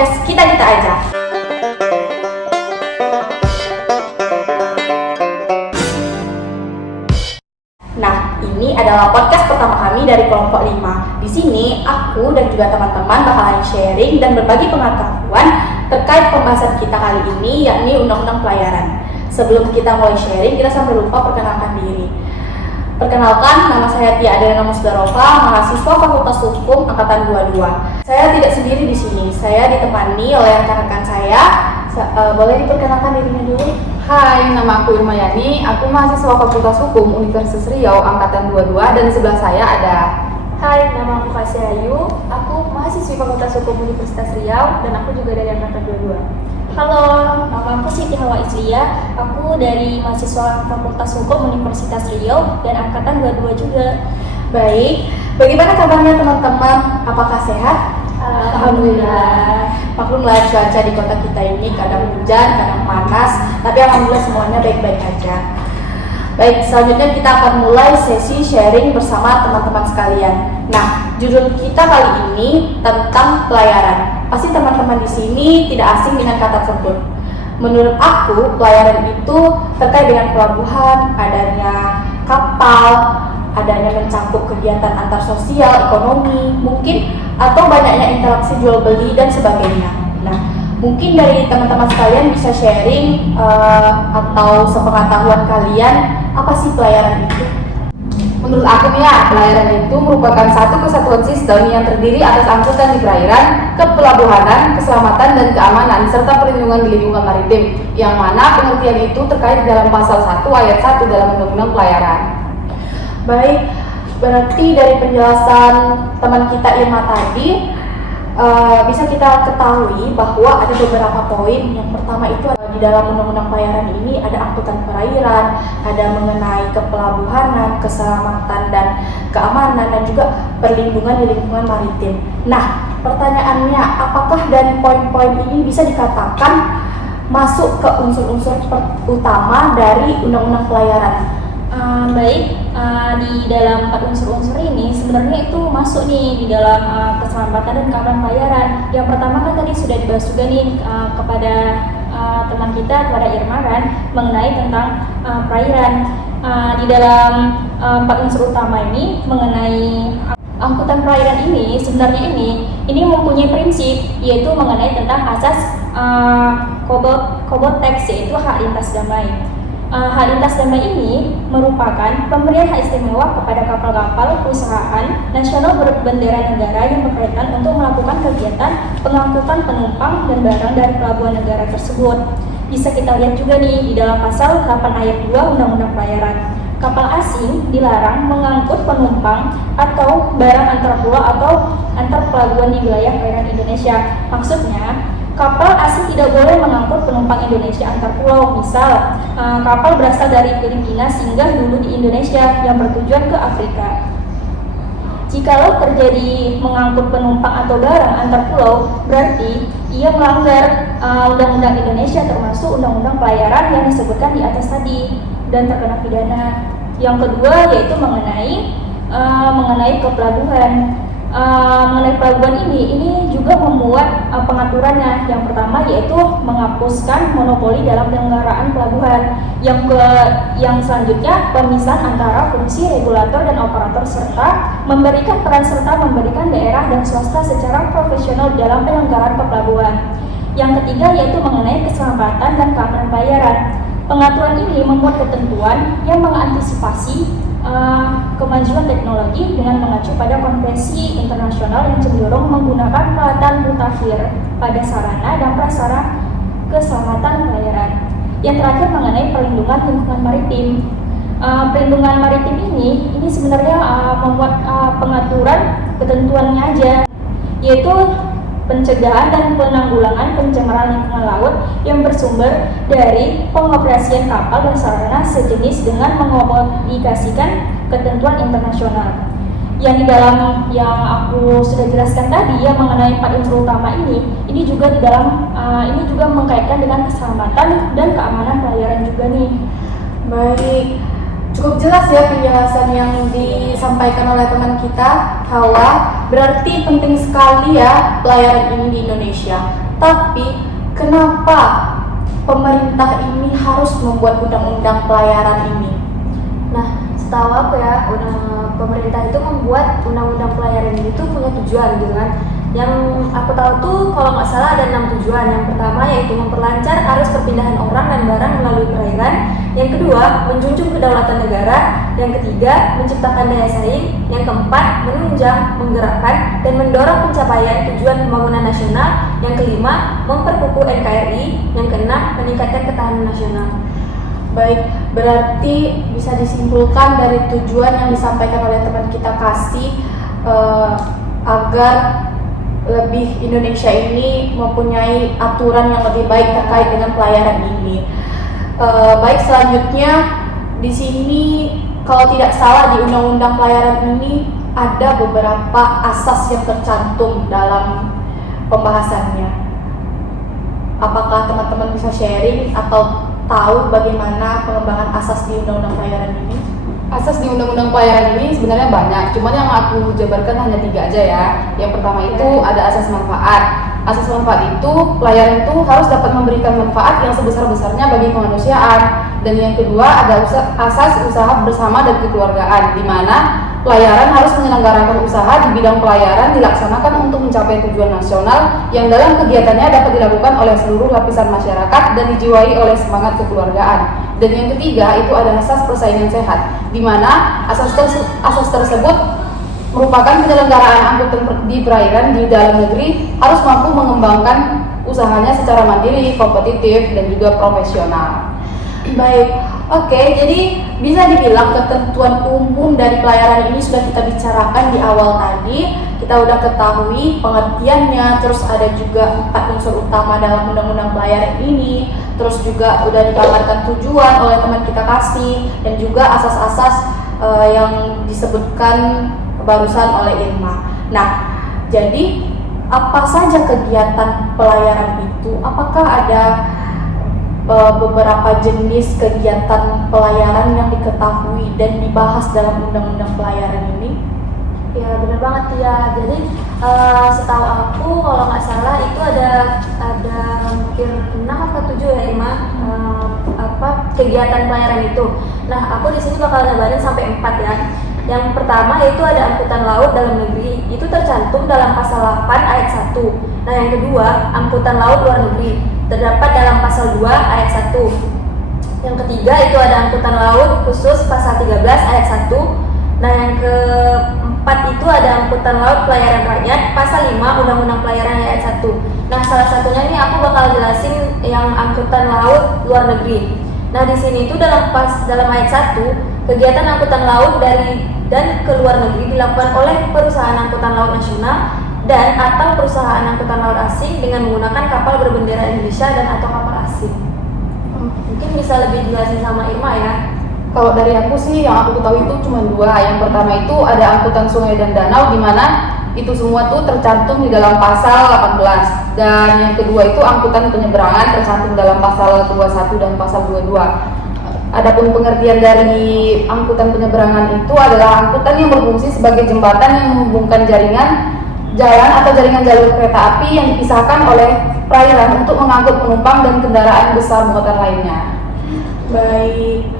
podcast Kita-Kita Aja. Nah, ini adalah podcast pertama kami dari kelompok 5. Di sini, aku dan juga teman-teman bakalan sharing dan berbagi pengetahuan terkait pembahasan kita kali ini, yakni Undang-Undang Pelayaran. Sebelum kita mulai sharing, kita sampai lupa perkenalkan diri. Perkenalkan, nama saya Tia Adelina Musdarova, mahasiswa Fakultas Hukum Angkatan 22. Saya tidak sendiri di sini, saya ditemani oleh rekan-rekan saya. Boleh diperkenalkan dirinya dulu? Hai, nama aku Irma Yani, aku mahasiswa Fakultas Hukum Universitas Riau Angkatan 22 dan di sebelah saya ada. Hai, nama aku Fasya Ayu, aku mahasiswi Fakultas Hukum Universitas Riau dan aku juga dari Angkatan 22. Halo, nama aku Siti Hawa Islia, aku dari mahasiswa Fakultas Hukum Universitas Riau dan Angkatan 22 juga. Baik, bagaimana kabarnya teman-teman? Apakah sehat? Alhamdulillah. Maklumlah cuaca di kota kita ini kadang hujan, kadang panas, tapi alhamdulillah semuanya baik-baik aja. Baik, selanjutnya kita akan mulai sesi sharing bersama teman-teman sekalian. Nah, judul kita kali ini tentang pelayaran. Pasti teman-teman di sini tidak asing dengan kata tersebut. Menurut aku, pelayaran itu terkait dengan pelabuhan, adanya kapal, adanya mencakup kegiatan antar sosial, ekonomi, mungkin atau banyaknya interaksi jual beli dan sebagainya. Nah, mungkin dari teman-teman sekalian bisa sharing atau sepengetahuan kalian apa sih pelayaran itu? Menurut aku nih ya, pelayaran itu merupakan satu kesatuan sistem yang terdiri atas angkutan di perairan, kepelabuhanan, keselamatan dan keamanan, serta perlindungan di lingkungan maritim, yang mana pengertian itu terkait dalam pasal 1 ayat 1 dalam Undang-Undang Pelayaran. Baik, berarti dari penjelasan teman kita Irma tadi bisa kita ketahui bahwa ada beberapa poin. Yang pertama itu di dalam Undang-Undang Pelayaran ini ada angkutan perairan, ada mengenai kepelabuhanan, keselamatan dan keamanan, dan juga perlindungan di lingkungan maritim. Nah, pertanyaannya, apakah dari poin-poin ini bisa dikatakan masuk ke unsur-unsur utama dari Undang-Undang Pelayaran? Di dalam 4 unsur-unsur ini sebenarnya itu masuk nih di dalam keselamatan dan keamanan pelayaran. Yang pertama kan tadi sudah dibahas juga nih kepada teman kita, kepada Irma kan, mengenai tentang perairan. Di dalam 4 unsur utama ini mengenai angkutan perairan ini sebenarnya ini mempunyai prinsip, yaitu mengenai tentang asas Koboteks, yaitu hak lintas damai. Hak lintas damai ini merupakan pemberian hak istimewa kepada kapal-kapal perusahaan nasional berbendera negara yang berkaitan untuk melakukan kegiatan pengangkutan penumpang dan barang dari pelabuhan negara tersebut. Bisa kita lihat juga nih di dalam pasal 8 ayat 2 Undang-Undang Pelayaran. Kapal asing dilarang mengangkut penumpang atau barang antar pulau atau antar pelabuhan di wilayah perairan Indonesia. Maksudnya, kapal asing tidak boleh mengangkut penumpang Indonesia antar pulau. Misal, kapal berasal dari Filipina singgah dulu di Indonesia yang bertujuan ke Afrika. Jikalau terjadi mengangkut penumpang atau barang antar pulau, berarti ia melanggar Undang-Undang Indonesia, termasuk Undang-Undang Pelayaran yang disebutkan di atas tadi, dan terkena pidana. Yang kedua yaitu mengenai kepelabuhan. Mengenai pelabuhan ini juga memuat pengaturannya. Yang pertama yaitu menghapuskan monopoli dalam penyelenggaraan pelabuhan. Yang selanjutnya pemisahan antara fungsi regulator dan operator, serta memberikan peran serta memberikan daerah dan swasta secara profesional dalam penyelenggaraan kepelabuhan. Yang ketiga yaitu mengenai keselamatan dan keamanan pelayaran. Pengaturan ini membuat ketentuan yang mengantisipasi kemajuan teknologi dengan mengacu pada konvensi internasional yang cenderung menggunakan peralatan mutakhir pada sarana dan prasarana keselamatan pelayaran. Yang terakhir mengenai perlindungan lingkungan maritim. Perlindungan maritim ini sebenarnya membuat pengaturan ketentuannya aja, yaitu pencegahan dan penanggulangan pencemaran lingkungan laut yang bersumber dari pengoperasian kapal dan sarana sejenis dengan mengaplikasikan ketentuan internasional. Yang di dalam yang aku sudah jelaskan tadi yang mengenai 4 unsur utama ini juga di dalam ini juga mengkaitkan dengan keselamatan dan keamanan pelayaran juga nih. Baik, cukup jelas ya penjelasan yang disampaikan oleh teman kita Hawa. Berarti penting sekali ya pelayaran ini di Indonesia. Tapi kenapa pemerintah ini harus membuat undang-undang pelayaran ini? Nah, setahu aku ya, pemerintah itu membuat undang-undang pelayaran ini tuh punya tujuan gitu kan. Yang aku tahu tuh kalau nggak salah ada 6 tujuan. Yang pertama yaitu memperlancar arus perpindahan orang dan barang melalui perairan. Yang kedua, menjunjung kedaulatan negara. Yang ketiga, menciptakan daya saing. Yang keempat, menunjang, menggerakkan, dan mendorong pencapaian tujuan pembangunan nasional. Yang kelima, memperkukuh NKRI. Yang keenam, meningkatkan ketahanan nasional. Baik, berarti bisa disimpulkan dari tujuan yang disampaikan oleh teman kita Kasih agar lebih Indonesia ini mempunyai aturan yang lebih baik terkait dengan pelayaran ini. Baik, selanjutnya di sini kalau tidak salah di undang-undang pelayaran ini ada beberapa asas yang tercantum dalam pembahasannya. Apakah teman-teman bisa sharing atau tahu bagaimana pengembangan asas di undang-undang pelayaran ini? Asas di undang-undang pelayaran ini sebenarnya banyak, cuman yang aku jabarkan hanya 3 aja ya. Yang pertama itu ada asas manfaat. Asas manfaat itu pelayaran itu harus dapat memberikan manfaat yang sebesar-besarnya bagi kemanusiaan. Dan yang kedua ada asas usaha bersama dan kekeluargaan, di mana pelayaran harus menyelenggarakan usaha di bidang pelayaran dilaksanakan untuk mencapai tujuan nasional yang dalam kegiatannya dapat dilakukan oleh seluruh lapisan masyarakat dan dijiwai oleh semangat kekeluargaan. Dan yang ketiga itu ada asas persaingan sehat, di mana asas tersebut merupakan penyelenggaraan angkutan di perairan di dalam negeri harus mampu mengembangkan usahanya secara mandiri, kompetitif, dan juga profesional. Baik, oke, jadi bisa dibilang ketentuan umum dari pelayaran ini sudah kita bicarakan di awal tadi. Kita udah ketahui pengertiannya, terus ada juga 4 unsur utama dalam undang-undang pelayaran ini, terus juga udah dipaparkan tujuan oleh teman kita Kasih, dan juga asas-asas yang disebutkan barusan oleh Irma. Nah, jadi apa saja kegiatan pelayaran itu? Apakah ada beberapa jenis kegiatan pelayaran yang diketahui dan dibahas dalam undang-undang pelayaran ini? Ya benar banget ya. Jadi setahu aku kalau nggak salah itu ada mungkin 6 atau 7 ya Irma, kegiatan pelayaran itu. Nah aku di sini bakal jabarin sampai 4 ya. Yang pertama yaitu ada angkutan laut dalam negeri, itu tercantum dalam pasal 8 ayat 1. Nah yang kedua angkutan laut luar negeri, terdapat dalam pasal 2 ayat 1. Yang ketiga itu ada angkutan laut khusus pasal 13 ayat 1. Nah yang keempat itu ada angkutan laut pelayaran rakyat pasal 5 Undang-Undang Pelayaran ayat 1. Nah salah satunya ini aku bakal jelasin yang angkutan laut luar negeri. Nah di sini itu dalam ayat 1, kegiatan angkutan laut dari dan ke luar negeri dilakukan oleh perusahaan angkutan laut nasional dan atau perusahaan angkutan laut asing dengan menggunakan kapal berbendera Indonesia dan atau kapal asing. Mungkin bisa lebih jelasin sama Irma ya. Kalau dari aku sih yang aku ketahui itu cuma 2. Yang pertama itu ada angkutan sungai dan danau, di mana itu semua tuh tercantum di dalam pasal 18. Dan yang kedua itu angkutan penyeberangan tercantum dalam pasal 21 dan pasal 22. Adapun pengertian dari angkutan penyeberangan itu adalah angkutan yang berfungsi sebagai jembatan yang menghubungkan jaringan jalan atau jaringan jalur kereta api yang dipisahkan oleh perairan untuk mengangkut penumpang dan kendaraan besar muatan lainnya. Baik,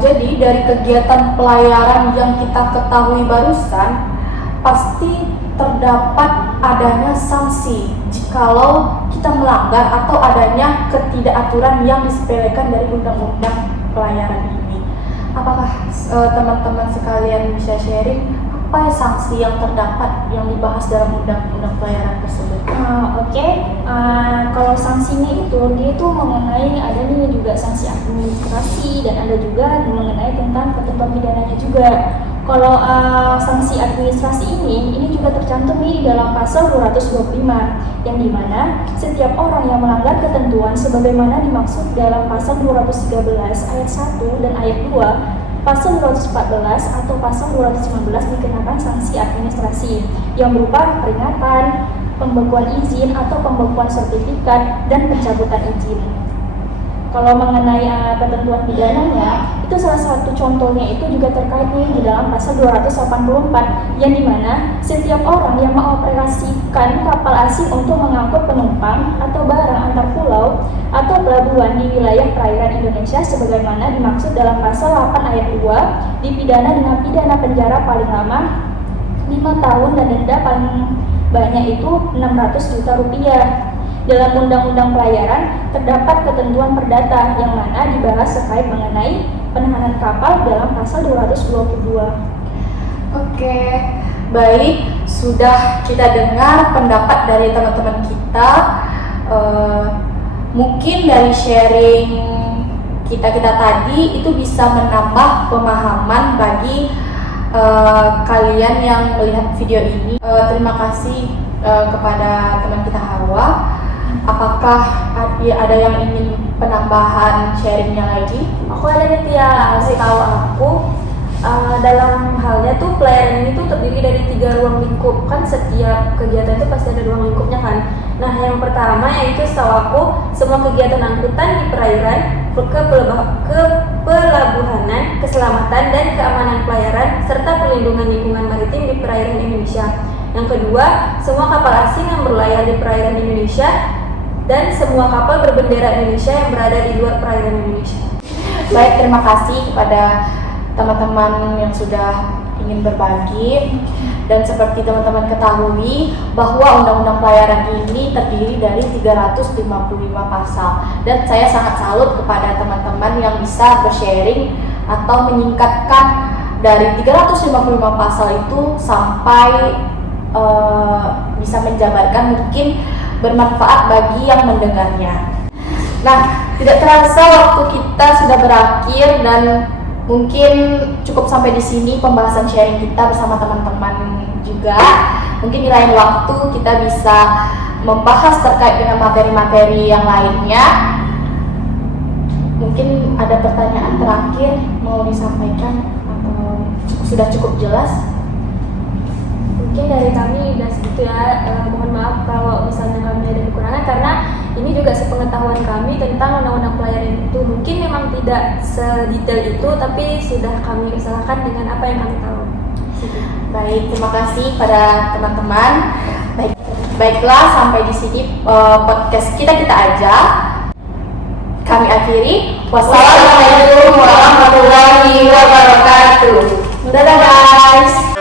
jadi dari kegiatan pelayaran yang kita ketahui barusan, pasti terdapat adanya sanksi jikalau kita melanggar atau adanya ketidakaturan yang disepelekan dari undang-undang pelayaran ini. Apakah teman-teman sekalian bisa sharing apa sanksi yang terdapat yang dibahas dalam undang-undang pelayaran tersebut? Kalau sanksinya dia itu mengenai ada nih juga sanksi administrasi dan ada juga mengenai tentang ketentuan pidananya juga. Kalau sanksi administrasi ini juga tercantum nih dalam pasal 225 yang dimana setiap orang yang melanggar ketentuan sebagaimana dimaksud dalam pasal 213 ayat 1 dan ayat 2, pasal 214 atau pasal 215 dikenakan sanksi administrasi yang berupa peringatan, pembekuan izin atau pembekuan sertifikat dan pencabutan izin. Kalau mengenai ketentuan pidananya, itu salah satu contohnya itu juga terkait nih di dalam pasal 284 yang dimana setiap orang yang mengoperasikan kapal asing untuk mengangkut penumpang atau barang antar pulau atau pelabuhan di wilayah perairan Indonesia sebagaimana dimaksud dalam pasal 8 ayat 2 dipidana dengan pidana penjara paling lama 5 tahun dan denda paling banyak itu 600 juta rupiah. Dalam Undang-Undang Pelayaran terdapat ketentuan perdata yang mana dibahas terkait mengenai penahanan kapal dalam pasal 222. Oke, baik, sudah kita dengar pendapat dari teman-teman kita. Mungkin dari sharing kita tadi itu bisa menambah pemahaman bagi kalian yang melihat video ini. Terima kasih kepada teman kita Hawa. Apakah ada yang ingin penambahan sharingnya lagi? Aku ada nih Tia, kasih tahu aku dalam halnya tuh pelayaran ini tuh terdiri dari 3 ruang lingkup. Kan setiap kegiatan itu pasti ada ruang lingkupnya kan. Nah yang pertama yaitu setahu aku semua kegiatan angkutan di perairan, ke pelabuhanan, keselamatan dan keamanan pelayaran serta perlindungan lingkungan maritim di perairan Indonesia. Yang kedua, semua kapal asing yang berlayar di perairan Indonesia dan semua kapal berbendera Indonesia yang berada di luar perairan Indonesia. Baik, terima kasih kepada teman-teman yang sudah ingin berbagi. Dan seperti teman-teman ketahui bahwa Undang-Undang Pelayaran ini terdiri dari 355 pasal. Dan saya sangat salut kepada teman-teman yang bisa bersharing atau menyingkatkan dari 355 pasal itu sampai bisa menjabarkan mungkin bermanfaat bagi yang mendengarnya. Nah, tidak terasa waktu kita sudah berakhir dan mungkin cukup sampai di sini pembahasan sharing kita bersama teman-teman juga. Mungkin di lain waktu kita bisa membahas terkait dengan materi-materi yang lainnya. Mungkin ada pertanyaan terakhir mau disampaikan atau sudah cukup jelas? Mungkin dari kami udah segitu ya, mohon maaf kalau misalnya kami ada kekurangan karena ini juga sepengetahuan kami tentang Undang-Undang Pelayaran itu. Mungkin memang tidak sedetail itu tapi sudah kami usahakan dengan apa yang kami tahu. Baik, terima kasih pada teman-teman. Baiklah, sampai di sini podcast kita aja. Kami akhiri. Wassalamualaikum warahmatullahi wabarakatuh. Dadah guys.